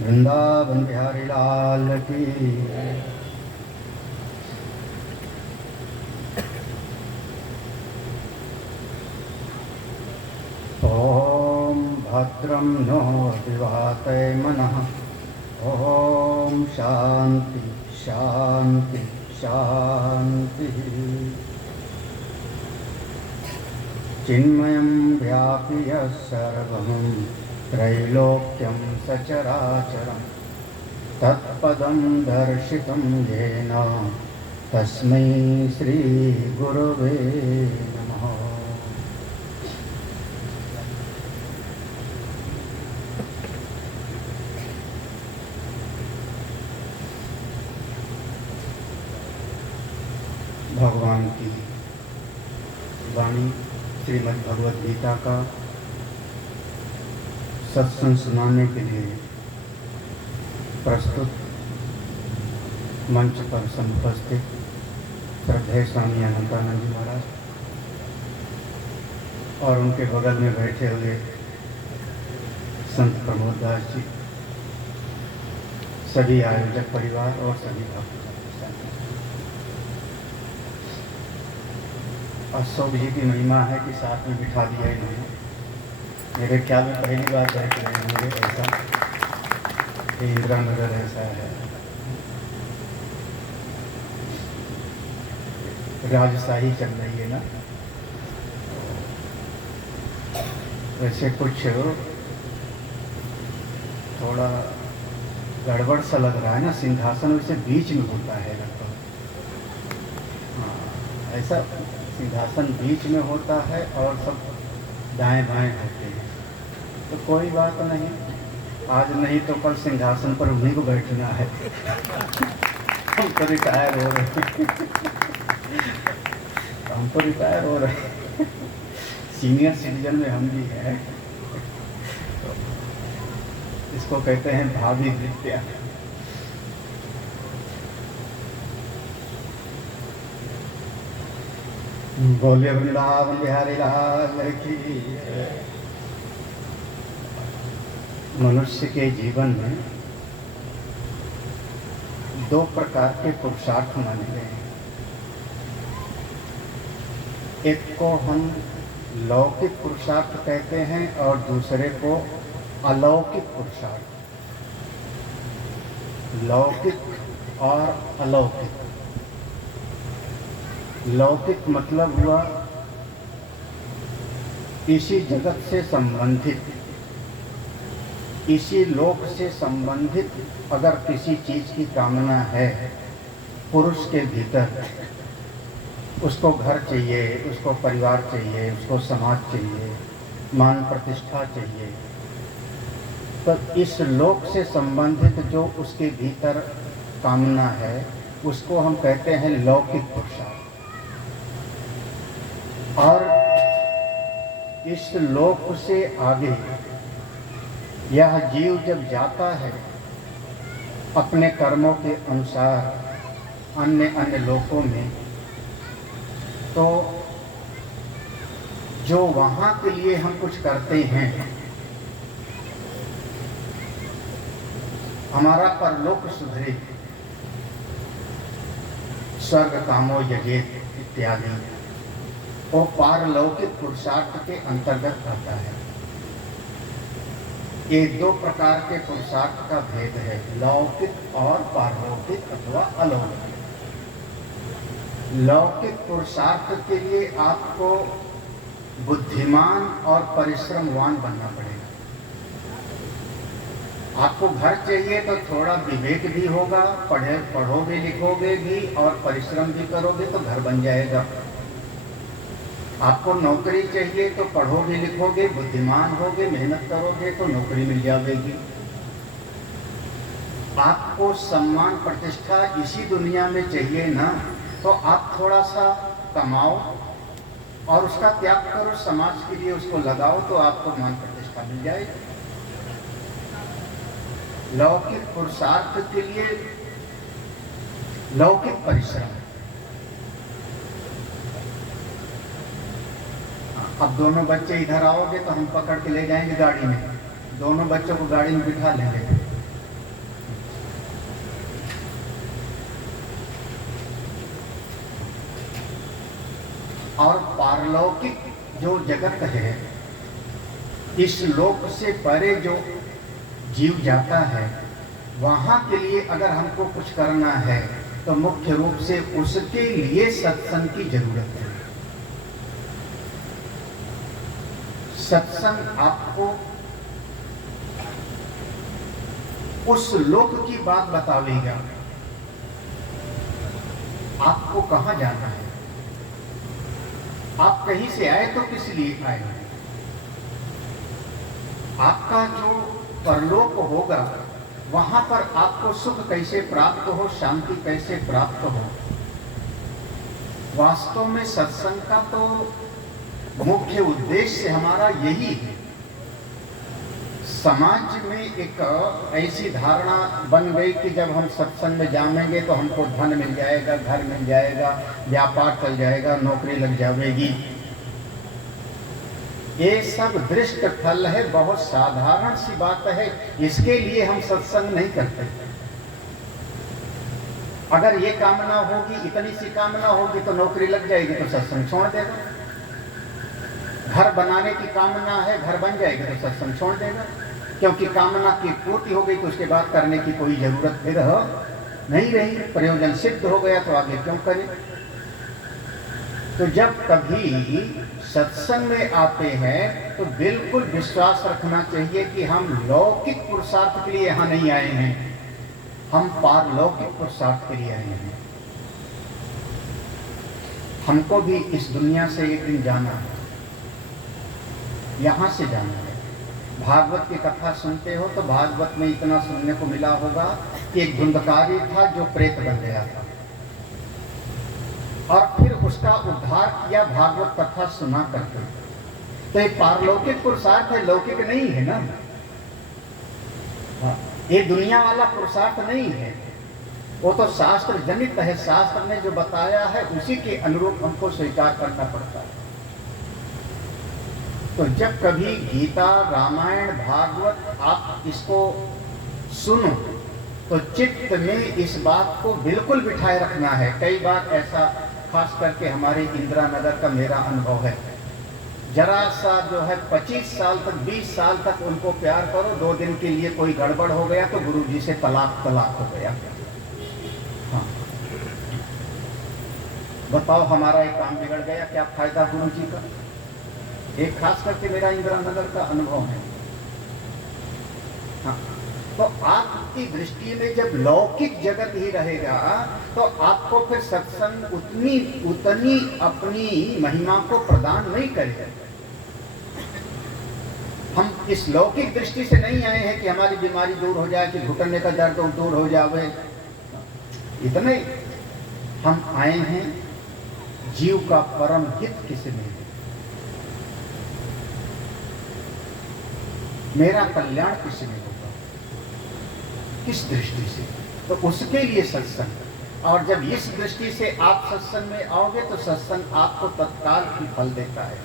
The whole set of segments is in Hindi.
वृंदावन बिहारी लाल की। ओम भद्रं नो विवाते मनः। ओम शांति शांति शांति। चिन्मयं व्याप्य सर्वं त्रैलोक्यं सचराचरं तत्पदं दर्शितं येन तस्मै श्री गुरवे नमः। भगवान की वाणी श्रीमद् भगवद गीता का सत्संग सुनाने के लिए प्रस्तुत मंच पर समुपस्थित श्रद्धेय स्वामी अनंतानंद जी महाराज और उनके बगल में बैठे हुए संत प्रमोद दास जी, सभी आयोजक परिवार और सभी भक्त। अशोक जी की महिमा है कि साथ में बिठा दिया इन्होंने। मेरे ख्याल में पहली बार बैठ रहे होंगे ऐसा, इंदिरा नगर ऐसा है। राजशाही चल रही है ना। वैसे कुछ थोड़ा गड़बड़ सा लग रहा है ना, सिंहासन वैसे बीच में होता है लगभग। हाँ, ऐसा सिंहासन बीच में होता है और सब दाएं बाएं होते हैं। तो कोई बात नहीं, आज नहीं तो कल सिंहासन पर उन्हीं को बैठना है। हम तो रिटायर हो रहे हम तो रिटायर हो रहे सीनियर सिटीजन में हम भी हैं। इसको कहते हैं भावी विद्या। बोलिए वृंदावन बिहारी लाल की। मनुष्य के जीवन में दो प्रकार के पुरुषार्थ माने गए हैं। एक को हम लौकिक पुरुषार्थ कहते हैं और दूसरे को अलौकिक पुरुषार्थ। लौकिक और अलौकिक। लौकिक मतलब हुआ इसी जगत से संबंधित, इसी लोक से संबंधित अगर किसी चीज की कामना है पुरुष के भीतर, उसको घर चाहिए, उसको परिवार चाहिए, उसको समाज चाहिए, मान प्रतिष्ठा चाहिए, तो इस लोक से संबंधित जो उसके भीतर कामना है उसको हम कहते हैं लौकिक पुरुषार्थ। और इस लोक से आगे यह जीव जब जाता है अपने कर्मों के अनुसार अन्य अन्य लोकों में, तो जो वहाँ के लिए हम कुछ करते हैं, हमारा परलोक सुधरे, स्वर्ग कामो यजेत इत्यादि, वो पारलौकिक पुरुषार्थ के अंतर्गत आता है। ये दो प्रकार के पुरुषार्थ का भेद है, लौकिक और पारलौकिक अथवा अलौकिक। लौकिक पुरुषार्थ के लिए आपको बुद्धिमान और परिश्रमवान बनना पड़ेगा। आपको घर चाहिए तो थोड़ा विवेक भी होगा, पढ़ोगे लिखोगे भी और परिश्रम भी करोगे तो घर बन जाएगा। आपको नौकरी चाहिए तो पढ़ोगे लिखोगे, बुद्धिमान होगे, मेहनत करोगे तो नौकरी मिल जाएगी। आपको सम्मान प्रतिष्ठा इसी दुनिया में चाहिए ना, तो आप थोड़ा सा कमाओ और उसका त्याग करो, समाज के लिए उसको लगाओ, तो आपको मान प्रतिष्ठा मिल जाएगी। लौकिक पुरुषार्थ के लिए लौकिक परिश्रम। अब दोनों बच्चे इधर आओगे तो हम पकड़ के ले जाएंगे गाड़ी में, दोनों बच्चों को गाड़ी में बिठा लेंगे और पारलौकिक जो जगत है, इस लोक से परे जो जीव जाता है, वहाँ के लिए अगर हमको कुछ करना है तो मुख्य रूप से उसके लिए सत्संग की जरूरत है। सत्संग आपको उस लोक की बात बतावेगा, आपको कहाँ जाना है, आप कहीं से आए तो किस लिए आए, आपका जो परलोक होगा वहां पर आपको सुख कैसे प्राप्त हो, शांति कैसे प्राप्त हो। वास्तव में सत्संग का तो मुख्य उद्देश्य हमारा यही है। समाज में एक ऐसी धारणा बन गई कि जब हम सत्संग में जाएंगे तो हमको धन मिल जाएगा, घर मिल जाएगा, व्यापार चल जाएगा, नौकरी लग जाएगी। ये सब दृष्ट फल है, बहुत साधारण सी बात है। इसके लिए हम सत्संग नहीं करते। अगर ये कामना होगी, इतनी सी कामना होगी तो नौकरी लग जाएगी तो सत्संग छोड़ देगा। घर बनाने की कामना है, घर बन जाएगी तो सत्संग छोड़ देगा, क्योंकि कामना की पूर्ति हो गई तो उसके बाद करने की कोई जरूरत फिर नहीं रही। प्रयोजन सिद्ध हो गया तो आगे क्यों करें। तो जब कभी सत्संग में आते हैं तो बिल्कुल विश्वास रखना चाहिए कि हम लौकिक पुरुषार्थ के लिए यहाँ नहीं आए हैं, हम पारलौकिक पुरुषार्थ के लिए आए हैं। हमको भी इस दुनिया से एक दिन जाना है, यहाँ से जाना है। भागवत की कथा सुनते हो तो भागवत में इतना सुनने को मिला होगा कि एक धुंधकारी था जो प्रेत बन गया था और फिर उसका उद्धार किया भागवत कथा सुना करके। तो ये पारलौकिक पुरुषार्थ है, लौकिक नहीं है ना। ये दुनिया वाला पुरुषार्थ नहीं है, वो तो शास्त्र जनित है। शास्त्र ने जो बताया है उसी के अनुरूप हमको स्वीकार करना पड़ता है। तो जब कभी गीता, रामायण, भागवत आप इसको सुनो तो चित्त में इस बात को बिल्कुल बिठाए रखना है। कई बार ऐसा, खास करके हमारे इंदिरा नगर का मेरा अनुभव है, जरा सा जो है 25 साल तक, 20 साल तक उनको प्यार करो, 2 दिन के लिए कोई गड़बड़ हो गया तो गुरुजी से तलाक हो गया। हाँ, बताओ हमारा एक काम बिगड़ गया, क्या फायदा गुरुजी का। एक खास करके मेरा इंदिरा नगर का अनुभव है। हाँ, तो आपकी दृष्टि में जब लौकिक जगत ही रहेगा तो आपको फिर सत्संग उतनी अपनी महिमा को प्रदान नहीं करेगा। हम इस लौकिक दृष्टि से नहीं आए हैं कि हमारी बीमारी दूर हो जाए, कि घुटने का दर्द दूर हो जाए, इतने हम आए हैं जीव का परम हित किसी में, मेरा कल्याण किसी में होगा, किस दृष्टि से, तो उसके लिए सत्संग। और जब इस दृष्टि से आप सत्संग में आओगे तो सत्संग आपको तत्काल ही फल देता है।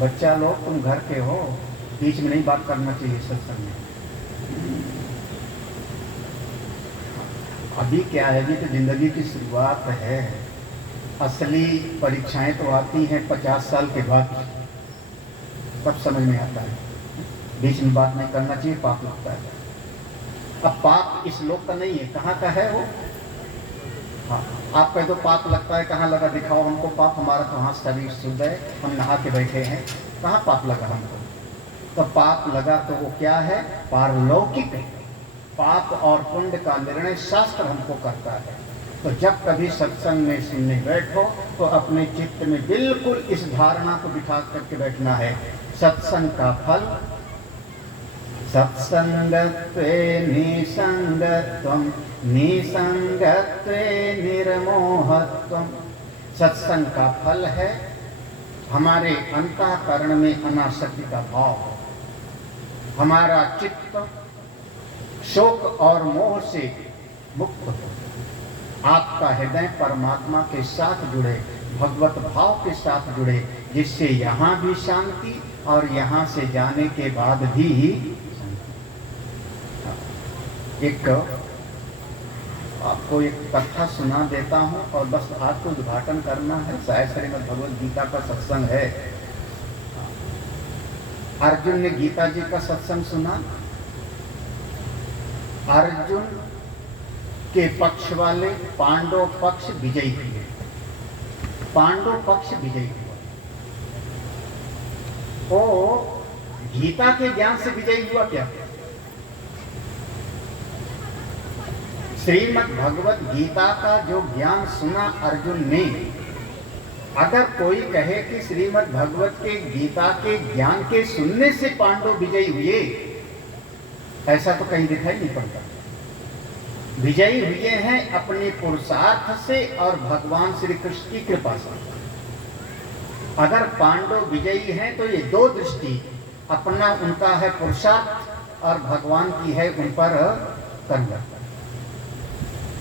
बच्चा लोग, तुम घर के हो, बीच में नहीं बात करना चाहिए सत्संग में। अभी क्या है, अभी तो जिंदगी की शुरुआत है। असली परीक्षाएं तो आती हैं 50 साल के बाद, तब समझ में आता है। बीच में बात नहीं करना चाहिए, पाप लगता है। अब पाप इस लोक का नहीं है, कहाँ का है वो। हाँ, आप कह दो पाप लगता है, कहाँ लगा दिखाओ हमको पाप। हमारा तो हाँ शरीर शुद्ध है, हम नहा के बैठे हैं, कहाँ पाप लगा हमको। तो पाप लगा तो वो क्या है, पारलौकिक है। पाप और पुण्य का निर्णय शास्त्र हमको करता है। तो जब कभी सत्संग में सुनने बैठो तो अपने चित्त में बिल्कुल इस धारणा को बिठा करके बैठना है, सत्संग का फल सत्संगत्वे निसंगत्वं, निसंगत्वे निर्मोहत्वं। सत्संग का फल है हमारे अंतःकरण में अनासक्ति का भाव, हमारा चित्त शोक और मोह से मुक्त हो, आपका हृदय परमात्मा के साथ जुड़े, भगवत भाव के साथ जुड़े, जिससे यहाँ भी शांति और यहाँ से जाने के बाद भी शांति। एक आपको एक कथा सुना देता हूँ और बस आपको उद्घाटन करना है। शायद श्रीमद् भगवद गीता का सत्संग है। अर्जुन ने गीता जी का सत्संग सुना। अर्जुन के पक्ष वाले पांडव पक्ष विजयी हुए। पांडव पक्ष विजयी हुआ। ओ गीता के ज्ञान से विजयी हुआ क्या? श्रीमद् भगवद गीता का जो ज्ञान सुना अर्जुन ने, अगर कोई कहे कि श्रीमद् भगवद के गीता के ज्ञान के सुनने से पांडव विजयी हुए, ऐसा तो कहीं दिखाई नहीं पड़ता। विजयी हुए हैं अपने पुरुषार्थ से और भगवान श्री कृष्ण की कृपा से। अगर पांडव विजयी हैं तो ये दो दृष्टि, अपना उनका है पुरुषार्थ और भगवान की है उन पर करुणा।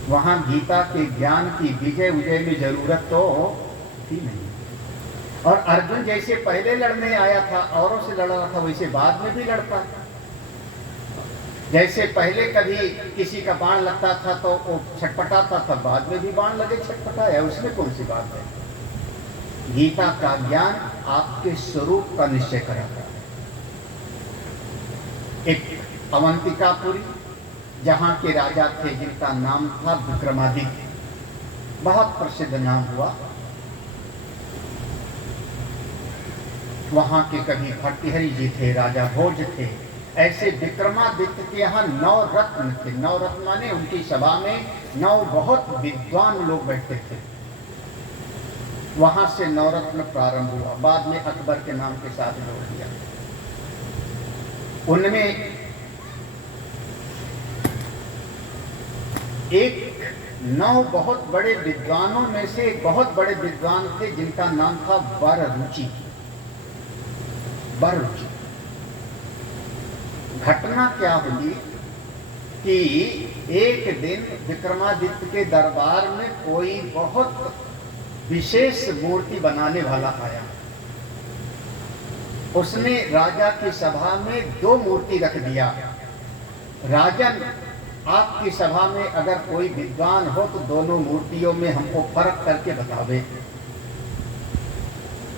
वहां गीता के ज्ञान की विजय विजय में जरूरत तो थी नहीं। और अर्जुन जैसे पहले लड़ने आया था, औरों से लड़ रहा था, वैसे बाद में भी लड़ता। जैसे पहले कभी किसी का बाण लगता था तो वो छटपटाता था, बाद में भी बाण लगे छटपटाया, उसमें कौन सी बात है? गीता का ज्ञान आपके स्वरूप का निश्चय कराता है। एक अवंतिकापुरी, जहां के राजा थे जिनका नाम था विक्रमादित्य, बहुत प्रसिद्ध नाम हुआ। वहां के कभी भर्तृहरि जी थे, राजा भोज थे। ऐसे विक्रमादित्य के यहाँ 9 रत्न थे। 9 रत्न माने उनकी सभा में 9 बहुत विद्वान लोग बैठते थे। वहां से 9 रत्न प्रारंभ हुआ, बाद में अकबर के नाम के साथ जोड़ दिया। उनमें एक 9 बहुत बड़े विद्वानों में से एक बहुत बड़े विद्वान थे जिनका नाम था वररुचि। वररुचि। घटना क्या हुई कि एक दिन विक्रमादित्य के दरबार में कोई बहुत विशेष मूर्ति बनाने वाला आया। उसने राजा की सभा में 2 मूर्ति रख दिया। राजन, आपकी सभा में अगर कोई विद्वान हो तो दोनों मूर्तियों में हमको फर्क करके बतावे।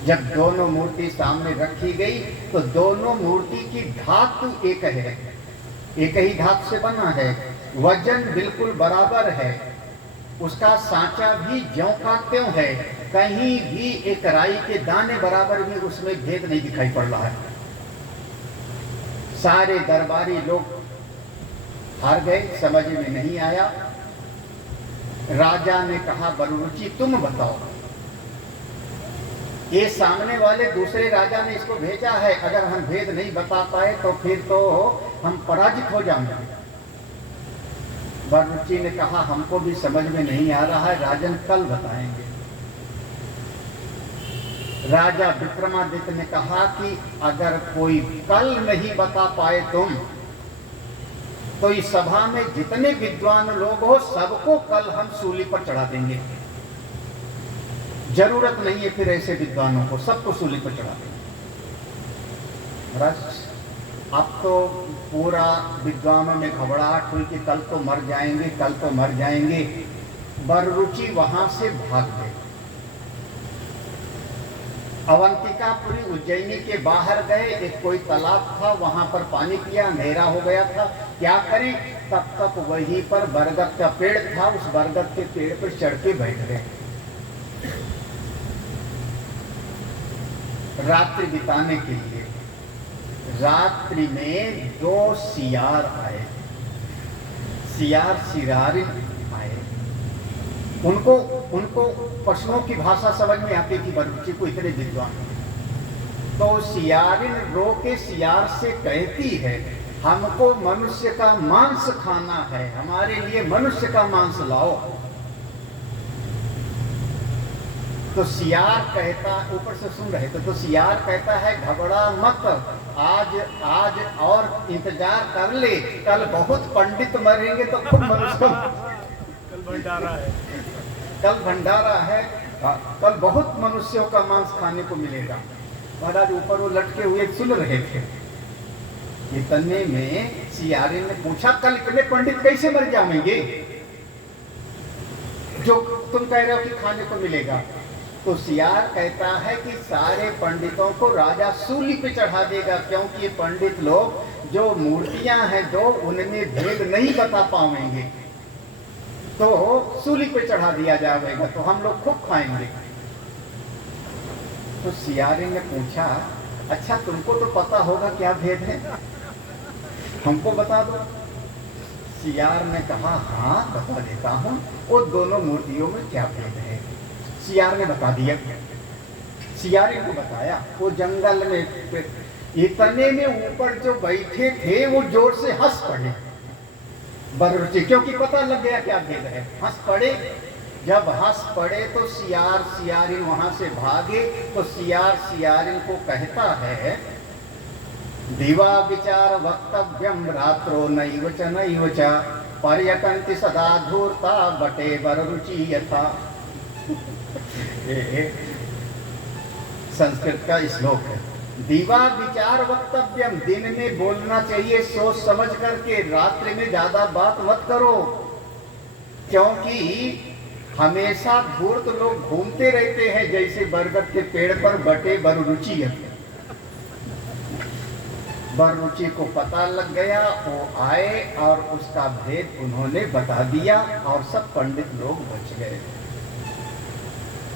जब दोनों मूर्ति सामने रखी गई तो दोनों मूर्ति की धातु एक है, एक ही धातु से बना है, वजन बिल्कुल बराबर है, उसका सांचा भी ज्यों का त्यों है, कहीं भी एक राई के दाने बराबर भी उसमें भेद नहीं दिखाई पड़ रहा है। सारे दरबारी लोग हार गए, समझ में नहीं आया। राजा ने कहा, वररुचि तुम बताओ। ये सामने वाले दूसरे राजा ने इसको भेजा है, अगर हम भेद नहीं बता पाए तो फिर तो हम पराजित हो जाएंगे। वररुचि ने कहा, हमको भी समझ में नहीं आ रहा है, राजन कल बताएंगे। राजा विक्रमादित्य ने कहा कि अगर कोई कल नहीं बता पाए तुम, तो इस सभा में जितने विद्वान लोग हो सबको कल हम सूली पर चढ़ा देंगे। जरूरत नहीं है फिर ऐसे विद्वानों को, सबको सूली पर चढ़ा देंगे। अब तो पूरा विद्वानों में घबराहट हुई कि कल तो मर जाएंगे, कल तो मर जाएंगे। वररुचि वहां से भाग गए। अवंतिकापुरी उज्जैनी के बाहर गए, एक कोई तालाब था, वहां पर पानी पिया, अंधेरा हो गया था, क्या करें? तब तक वहीं पर बरगद का पेड़ था, उस बरगद के पेड़ पर चढ़ के बैठ गए। रात्रि बिताने के लिए रात्रि में 2 सियार आए। सियार सिरारिन आए। उनको पशुओं की भाषा समझ में आती थी वररुचि को, इतने विद्वान। तो सियारिन रो के सियार से कहती है, हमको मनुष्य का मांस खाना है, हमारे लिए मनुष्य का मांस लाओ। तो सियार कहता, ऊपर से सुन रहे थे, तो सियार कहता है, घबरा मत, आज और इंतजार कर ले, कल बहुत पंडित मरेंगे तो खुद मनुष्य कल भंडारा है, कल भंडारा है, कल बहुत मनुष्यों का मांस खाने को मिलेगा। महाराज ऊपर वो लटके हुए सुन रहे थे। इतने में सियारे ने पूछा, कल इतने पंडित कैसे मर जाएंगे? जो तुम कह रहे हो कि खाने को मिलेगा। तो सियार कहता है कि सारे पंडितों को राजा सूली पे चढ़ा देगा, क्योंकि ये पंडित लोग जो मूर्तियां हैं दो उनमें भेद नहीं बता पाएंगे, तो सूली पे चढ़ा दिया जाएगा, तो हम लोग खूब खाएंगे। तो सियारे ने पूछा, अच्छा तुमको तो पता होगा क्या भेद है, हमको बता दो। सियार ने कहा, हाँ बता देता हूँ, वो दोनों मूर्तियों में क्या भेद है। सियार ने बता दिया। सियारे को बताया, वो जंगल में इतने में ऊपर जो बैठे थे वो जोर से हंस पड़े बररुचि, क्योंकि पता लग गया क्या भेद है। हंस पड़े, जब हंस पड़े तो सियार सियारिन वहां से भागे। तो सियार सियारिन को कहता है, दिवा विचार वक्तव्यम रात्रो नैव च पर्यटन्ति सदा धूर्ता बटे बररुचि यथा। संस्कृत का श्लोक है। दिवा विचार वक्तव्यम, दिन में बोलना चाहिए सोच समझ करके, रात्रि में ज्यादा बात मत करो, क्योंकि हमेशा धूर्त लोग घूमते रहते हैं जैसे बरगद के पेड़ पर बटे बररुचि। बररुचि को पता लग गया, वो आए और उसका भेद उन्होंने बता दिया और सब पंडित लोग बच गए।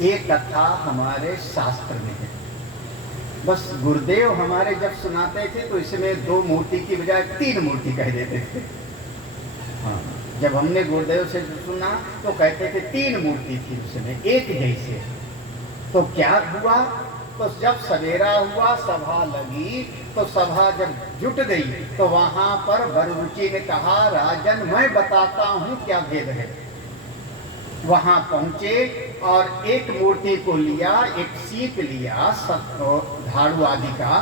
एक कथा हमारे शास्त्र में है, बस गुरुदेव हमारे जब सुनाते थे तो इसमें 2 मूर्ति की बजाय 3 मूर्ति कह देते थे। हाँ, जब हमने गुरुदेव से सुना तो कहते थे 3 मूर्ति थी उसमें एक जैसे। तो क्या हुआ, तो जब सवेरा हुआ सभा लगी, तो सभा जब जुट गई तो वहां पर बररुचि ने कहा, राजन मैं बताता हूं क्या भेद है। वहां पहुंचे और एक मूर्ति को लिया, एक सीख लिया झाड़ू आदि का,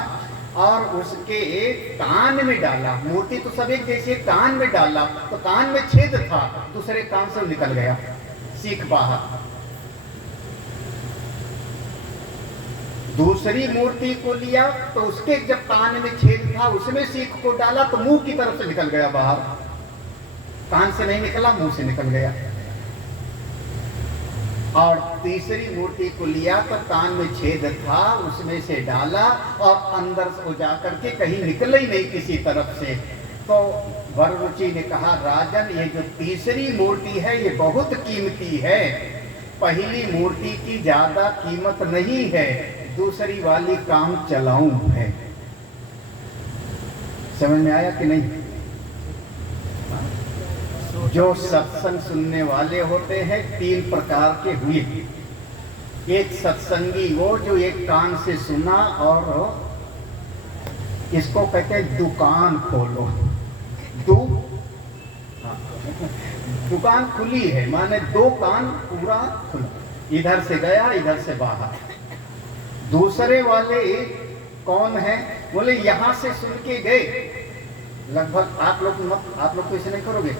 और उसके कान में डाला। मूर्ति तो सब एक जैसे, कान में डाला तो कान में छेद था, दूसरे कान से निकल गया सीख बाहर। दूसरी मूर्ति को लिया तो उसके जब कान में छेद था उसमें सीख को डाला तो मुंह की तरफ से निकल गया बाहर, कान से नहीं निकला, मुंह से निकल गया। और तीसरी मूर्ति को लिया तो कान में छेद था, उसमें से डाला और अंदर से जाकर के कहीं निकल ही नहीं किसी तरफ से। तो बररुचि ने कहा, राजन ये जो तीसरी मूर्ति है ये बहुत कीमती है, पहली मूर्ति की ज्यादा कीमत नहीं है, दूसरी वाली काम चलाऊ है। समझ में आया कि नहीं? जो सत्संग सुनने वाले होते हैं 3 प्रकार के हुए। एक सत्संगी वो जो एक कान से सुना और इसको कहते हैं दुकान खोलो। दुकान खुली है, माने 2 कान पूरा खुला, इधर से गया इधर से बाहर। दूसरे वाले कौन है, बोले यहां से सुन के गए, लगभग आप लोग तो ऐसे नहीं करोगे,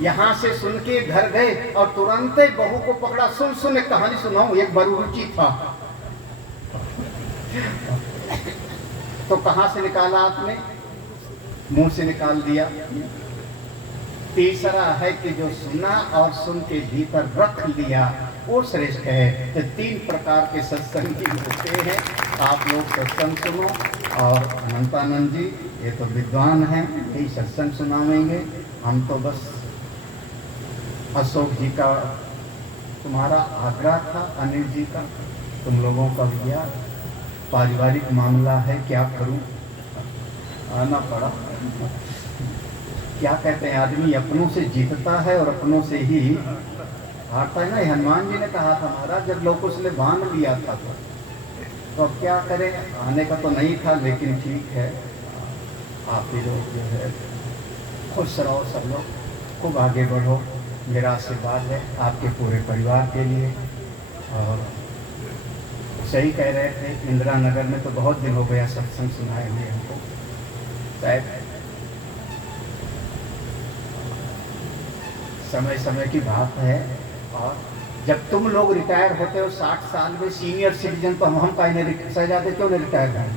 यहां से सुन के घर गए और तुरंत ही बहू को पकड़ा, सुन एक कहानी सुनाऊं, एक बररुचि था। तो कहां से निकाला आपने, मुंह से निकाल दिया। तीसरा है कि जो सुना और सुन के भीतर रख लिया वो श्रेष्ठ है। तो 3 प्रकार के सत्संगी होते हैं। आप लोग सत्संग सुनो, और अनंतानंद जी ये तो विद्वान हैं, यही सत्संग सुनावेंगे। हम तो बस अशोक जी का, तुम्हारा आग्रह था, अनिल जी का, तुम लोगों का भैया पारिवारिक मामला है, क्या करूं, आना पड़ा। क्या कहते हैं, आदमी अपनों से जीतता है और अपनों से ही हारता है ना। हनुमान जी ने कहा था, महाराज जब लोग उसने बांध लिया था तो अब क्या करें, आने का तो नहीं था, लेकिन ठीक है, आप ही लोग जो है खुश रहो, सब लोग खूब आगे बढ़ो, मेरा आशीर्वाद है आपके पूरे परिवार के लिए। और सही कह रहे थे, इंदिरा नगर में तो बहुत दिन हो गया सत्संग सुनाए हुए हमको, शायद समय समय की बात है। और जब तुम लोग रिटायर होते हो 60 साल में, सीनियर सिटीजन, तो हम कहीं शहजादे क्यों नहीं रिटायर हैं?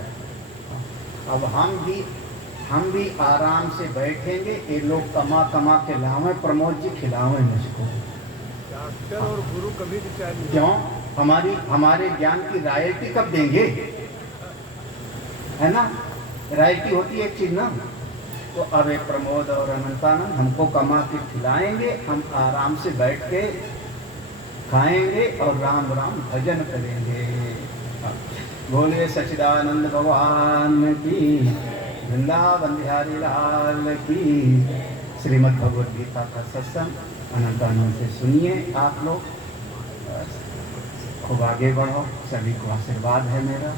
अब हम भी आराम से बैठेंगे, ये लोग कमा के लावें, प्रमोद जी खिलावें मुझको। मास्टर और गुरु कभी विचार नहीं। क्यों? हमारे ज्ञान की रॉयल्टी कब देंगे? है ना, रॉयल्टी होती है एक चीज ना। तो अब एक प्रमोद और अनंतानंद हमको कमा के खिलाएंगे, हम आराम से बैठ के खाएंगे और राम राम भजन करेंगे। बोले सच्चिदानंद भगवान की, वृंदावन बिहारी लाल की। श्रीमद् भगवद गीता का सत्संग अनंतानंद से सुनिए आप लोग, खूब आगे बढ़ो। सभी को आशीर्वाद है मेरा।